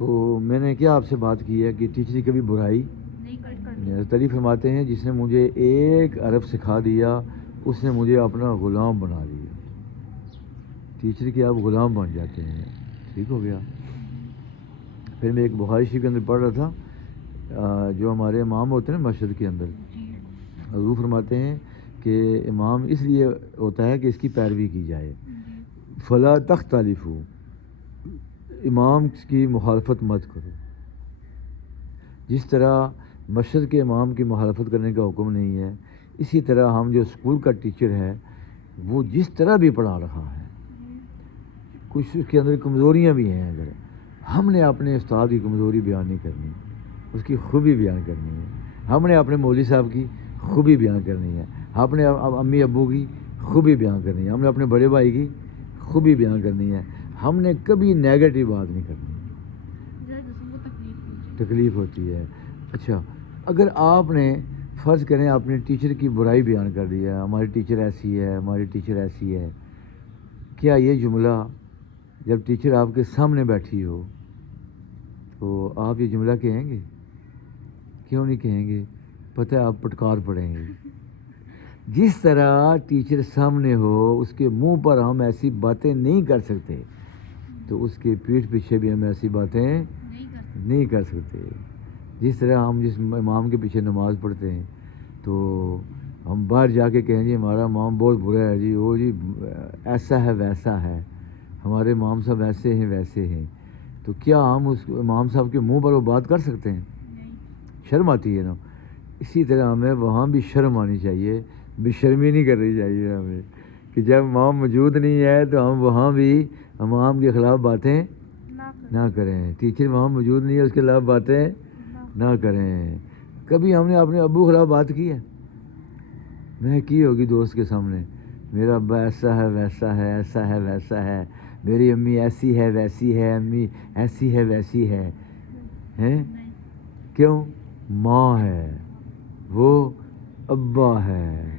تو میں نے کیا آپ سے بات کی ہے کہ ٹیچر کی کبھی برائی حضرت علی فرماتے ہیں جس نے مجھے ایک عرب سکھا دیا اس نے مجھے اپنا غلام بنا لیا. ٹیچر کے آپ غلام بن جاتے ہیں. ٹھیک ہو گیا. پھر میں ایک بخاری شریف کے اندر پڑھ رہا تھا جو ہمارے امام ہوتے ہیں نا مسجد کے اندر, حضور فرماتے ہیں کہ امام اس لیے ہوتا ہے کہ اس کی پیروی کی جائے. فلا تختلفوا, امام کی مخالفت مت کرو. جس طرح مسجد کے امام کی مخالفت کرنے کا حکم نہیں ہے, اسی طرح ہم جو اسکول کا ٹیچر ہے وہ جس طرح بھی پڑھا رہا ہے, کچھ اس کے اندر کمزوریاں بھی ہیں, اگر ہم نے اپنے استاد کی کمزوری بیان نہیں کرنی, اس کی خوبی بیان کرنی ہے. ہم نے اپنے مولوی صاحب کی خوبی بیان کرنی ہے, ہم نے امی ابو کی خوبی بیان کرنی ہے, ہم نے اپنے بڑے بھائی کی خوبی بیان کرنی ہے. ہم نے کبھی نیگیٹو بات نہیں کرنی, تکلیف ہوتی ہے. اچھا, اگر آپ نے فرض کریں اپنے ٹیچر کی برائی بیان کر دی ہے, ہماری ٹیچر ایسی ہے, ہماری ٹیچر ایسی ہے, کیا یہ جملہ جب ٹیچر آپ کے سامنے بیٹھی ہو تو آپ یہ جملہ کہیں گے؟ کیوں نہیں کہیں گے؟ پتہ ہے آپ پٹکار پڑیں گے. جس طرح ٹیچر سامنے ہو اس کے منہ پر ہم ایسی باتیں نہیں کر سکتے تو اس کے پیٹھ پیچھے بھی ہم ایسی باتیں نہیں کر سکتے. جس طرح ہم جس امام کے پیچھے نماز پڑھتے ہیں تو ہم باہر جا کے کہیں جی ہمارا امام بہت برا ہے جی, وہ جی ایسا ہے ویسا ہے, ہمارے امام صاحب ایسے ہیں ویسے ہیں, تو کیا ہم اس امام صاحب کے منہ پر وہ بات کر سکتے ہیں؟ شرم آتی ہے نا. اسی طرح ہمیں وہاں بھی شرم آنی چاہیے, بے شرمی نہیں کرنی چاہیے ہمیں کہ جب امام موجود نہیں ہے تو ہم وہاں بھی امام کے خلاف باتیں نہ کریں. ٹیچر وہاں موجود نہیں ہے اس کے خلاف باتیں نہ کریں. کبھی ہم نے اپنے ابو خلاف بات کی ہے؟ میں کی ہوگی دوست کے سامنے, میرا ابا ایسا ہے ویسا ہے, ایسا ہے ویسا ہے, میری امی ایسی ہے ویسی ہے, امی ایسی ہے ویسی ہے, ہیں کیوں؟ ماں ہے, وہ ابا ہے,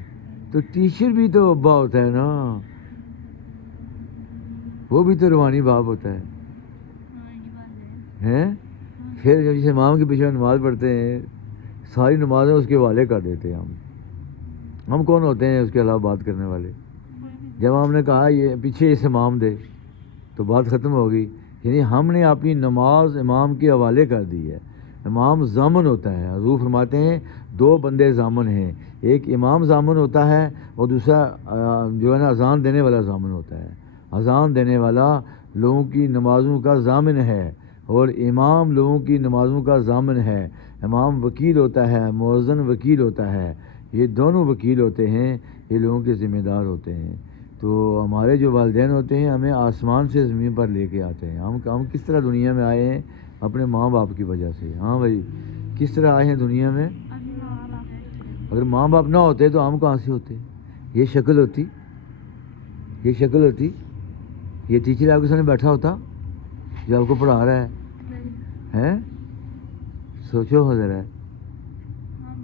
تو ٹیچر بھی تو ابا ہوتا ہے نا, وہ بھی تو روحانی باپ ہوتا ہے. ہیں پھر جب جس امام کے پیچھے نماز پڑھتے ہیں ساری نمازیں اس کے حوالے کر دیتے ہیں. ہم کون ہوتے ہیں اس کے علاوہ بات کرنے والے؟ جب ہم نے کہا یہ پیچھے اس امام دے تو بات ختم ہوگی. یعنی ہم نے اپنی نماز امام کے حوالے کر دی ہے. امام ضامن ہوتا ہے. حضور فرماتے ہیں دو بندے ضامن ہیں, ایک امام ضامن ہوتا ہے اور دوسرا جو ہے نا اذان دینے والا ضامن ہوتا ہے. اذان دینے والا لوگوں کی نمازوں کا ضامن ہے اور امام لوگوں کی نمازوں کا ضامن ہے. امام وکیل ہوتا ہے, مؤذن وکیل ہوتا ہے, یہ دونوں وکیل ہوتے ہیں, یہ لوگوں کے ذمہ دار ہوتے ہیں. تو ہمارے جو والدین ہوتے ہیں ہمیں آسمان سے زمین پر لے کے آتے ہیں. ہم کس طرح دنیا میں آئے ہیں؟ اپنے ماں باپ کی وجہ سے. ہاں بھائی, کس طرح آئے ہیں دنیا میں؟ اگر ماں باپ نہ ہوتے تو ہم کہاں سے ہوتے؟ یہ شکل ہوتی, یہ شکل ہوتی, یہ ٹیچر آپ کے سامنے بیٹھا ہوتا جو آپ کو پڑھا رہا ہے. سوچو ذرا,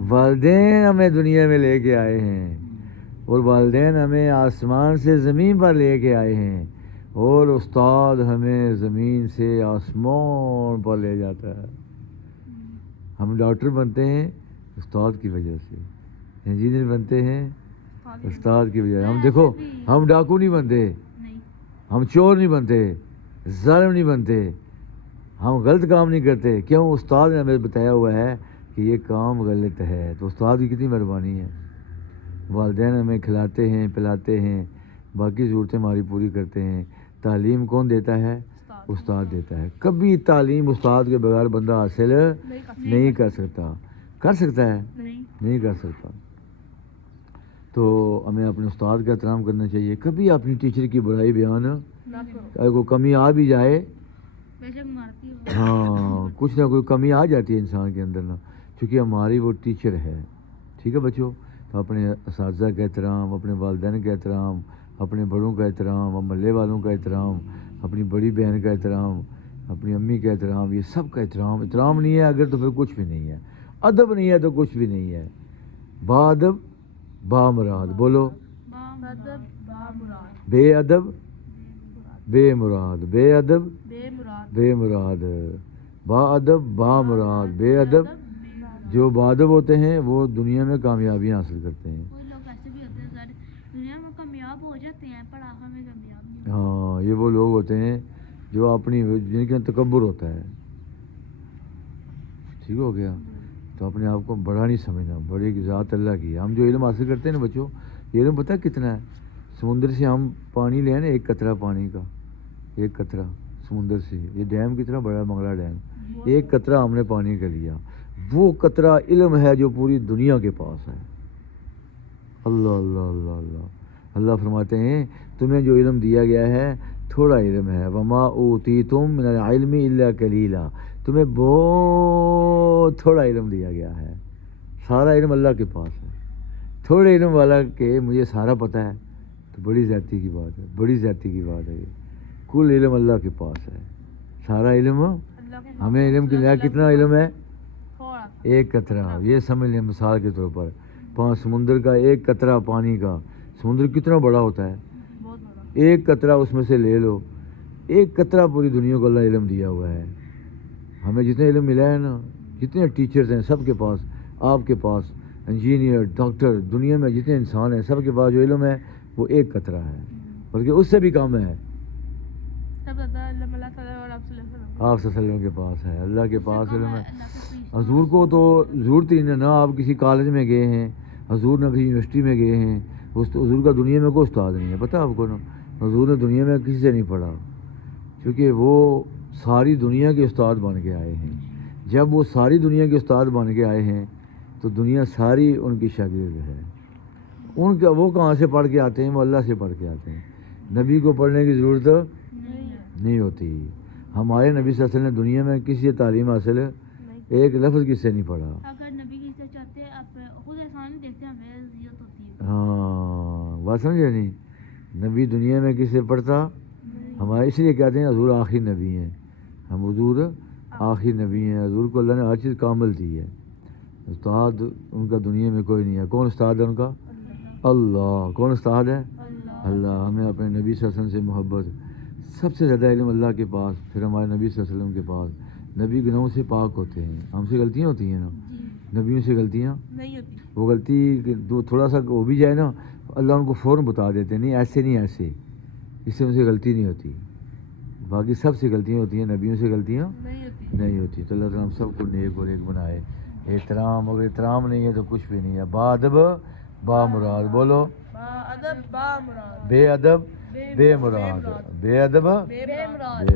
والدین ہمیں دنیا میں لے کے آئے ہیں اور والدین ہمیں آسمان سے زمین پر لے کے آئے ہیں اور استاد ہمیں زمین سے آسمان پر لے جاتا ہے. ہم ڈاکٹر بنتے ہیں استاد کی وجہ سے, انجینئر بنتے ہیں استاد کی وجہ سے. ہم دیکھو, ہم ڈاکو نہیں بنتے, ہم چور نہیں بنتے, ظالم نہیں بنتے, ہم غلط کام نہیں کرتے. کیوں؟ استاد نے ہمیں بتایا ہوا ہے کہ یہ کام غلط ہے, تو استاد کی کتنی مہربانی ہے. والدین ہمیں کھلاتے ہیں پلاتے ہیں, باقی ضرورتیں ہماری پوری کرتے ہیں. تعلیم کون دیتا ہے؟ استاد دیتا ہے. کبھی تعلیم استاد کے بغیر بندہ حاصل نہیں کر سکتا. کر سکتا ہے؟ نہیں کر سکتا. تو ہمیں اپنے استاد کا احترام کرنا چاہیے. کبھی اپنی ٹیچر کی برائی بیان اگر کوئی کمی آ بھی جائے, ہاں کچھ نہ کوئی کمی آ جاتی ہے انسان کے اندر نا, چونکہ ہماری وہ ٹیچر ہے. ٹھیک ہے بچوں, تو اپنے اساتذہ کا احترام, اپنے والدین کا احترام, اپنے بڑوں کا احترام, محلے والوں کا احترام, اپنی بڑی بہن کا احترام, اپنی امی کا احترام, یہ سب کا احترام. احترام نہیں ہے اگر تو پھر کچھ بھی نہیں ہے. ادب نہیں ہے تو کچھ بھی نہیں ہے. با ادب با مراد, بولو. بے ادب بے مراد, بے ادب بے مراد. با ادب با مراد، بے ادب جو باادب ہوتے ہیں وہ دنیا میں کامیابیاں حاصل کرتے ہیں. کوئی لوگ ایسے بھی ہوتے ہیں سارے دنیا میں کامیاب ہو جاتے ہیں پر آخر میں کامیاب نہیں ہوتے. ہاں یہ وہ لوگ ہوتے ہیں جو اپنی جن کے تکبر ہوتا ہے. ٹھیک ہو گیا. تو اپنے آپ کو بڑا نہیں سمجھنا، بڑی کی ذات اللہ کی ہے. ہم جو علم حاصل کرتے ہیں نا بچوں، یہ علم پتہ کتنا ہے؟ سمندر سے ہم پانی لیں نا، ایک قطرہ پانی کا، ایک قطرہ سمندر سے، یہ ڈیم کتنا بڑا ہے منگلہ ڈیم، ایک قطرہ ہم نے پانی کا لیا، وہ قطرہ علم ہے جو پوری دنیا کے پاس ہے. اللہ اللہ اللہ اللہ. اللہ فرماتے ہیں تمہیں جو علم دیا گیا ہے تھوڑا علم ہے. وما اوتیتم من العلم الا قلیلا، تمہیں بہت تھوڑا علم دیا گیا ہے. سارا علم اللہ کے پاس ہے. تھوڑے علم والا کہ مجھے سارا پتہ ہے تو بڑی زیادتی کی بات ہے، بڑی زیادتی کی بات ہے. یہ کل علم اللہ کے پاس ہے، سارا علم. ہمیں علم کے لیا کتنا علم ہے؟ ایک قطرہ. یہ سمجھ لیں مثال کے طور پر، سمندر کا ایک قطرہ پانی کا، سمندر کتنا بڑا ہوتا ہے، ایک قطرہ اس میں سے لے لو، ایک قطرہ پوری دنیا کو اللہ علم دیا ہوا ہے. ہمیں جتنے علم ملا ہے نا، جتنے ٹیچرز ہیں سب کے پاس، آپ کے پاس انجینئر ڈاکٹر، دنیا میں جتنے انسان ہیں سب کے پاس جو علم ہے وہ ایک قطرہ ہے، بلکہ اس سے بھی کم ہے. آپ صلی اللہ علیہ وسلم کے پاس ہے، اللہ کے پاس علم ہے. حضور کو تو ضرورت ہی نہیں، نہ آپ کسی کالج میں گئے ہیں حضور، نہ کسی یونیورسٹی میں گئے ہیں. حضور کا دنیا میں کوئی استاد نہیں ہے، پتہ آپ کو نا. حضور نے دنیا میں کسی سے نہیں پڑھا، کیونکہ وہ ساری دنیا کے استاد بن کے آئے ہیں. جب وہ ساری دنیا کے استاد بن کے آئے ہیں تو دنیا ساری ان کی شاگرد ہے. ان کا وہ کہاں سے پڑھ کے آتے ہیں؟ وہ اللہ سے پڑھ کے آتے ہیں. نبی کو پڑھنے کی ضرورت نہیں ہوتی. ہمارے نبی صلی اللہ علیہ وسلم نے دنیا میں کسی سے تعلیم حاصل ایک لفظ کس سے نہیں پڑھا. اگر نبی کسی سے چاہتے آپ خود احسان دیکھتے ہیں ہمیں اذیت ہوتی ہے. ہاں بات سمجھے نہیں؟ نبی دنیا میں کس سے پڑھتا؟ ہمارے اس لیے کہتے ہیں حضور آخری نبی ہیں. ہم حضور آخری نبی ہیں. حضور کو اللہ نے ہر چیز کامل دی ہے. استاد ان کا دنیا میں کوئی نہیں ہے. کون استاد ہے ان کا؟ اللہ. کون استاد ہے؟ اللہ. ہمیں اپنے نبی صلی اللہ علیہ وسلم سے محبت. سب سے زیادہ علم اللہ کے پاس، پھر ہمارے نبی صلی اللہ علیہ وسلم کے پاس. نبی گناہوں سے پاک ہوتے ہیں. ہم سے غلطیاں ہوتی ہیں نا، نبیوں سے غلطیاں نہیں ہوتی. وہ غلطی تھوڑا سا ہو بھی جائے نا، اللہ ان کو فوراً بتا دیتے ہیں، نہیں ایسے نہیں ایسے، اس سے ان سے غلطی نہیں ہوتی. باقی سب سے غلطیاں ہوتی ہیں، نبیوں سے غلطیاں نہیں ہوتی. تو اللہ تعالیٰ ہم سب کو نیک اور ایک بنائے. احترام، اگر احترام نہیں ہے تو کچھ بھی نہیں ہے. با ادب با مراد. بولو ادب با مراد، بے ادب بے مراد، بے ادب بے مراد.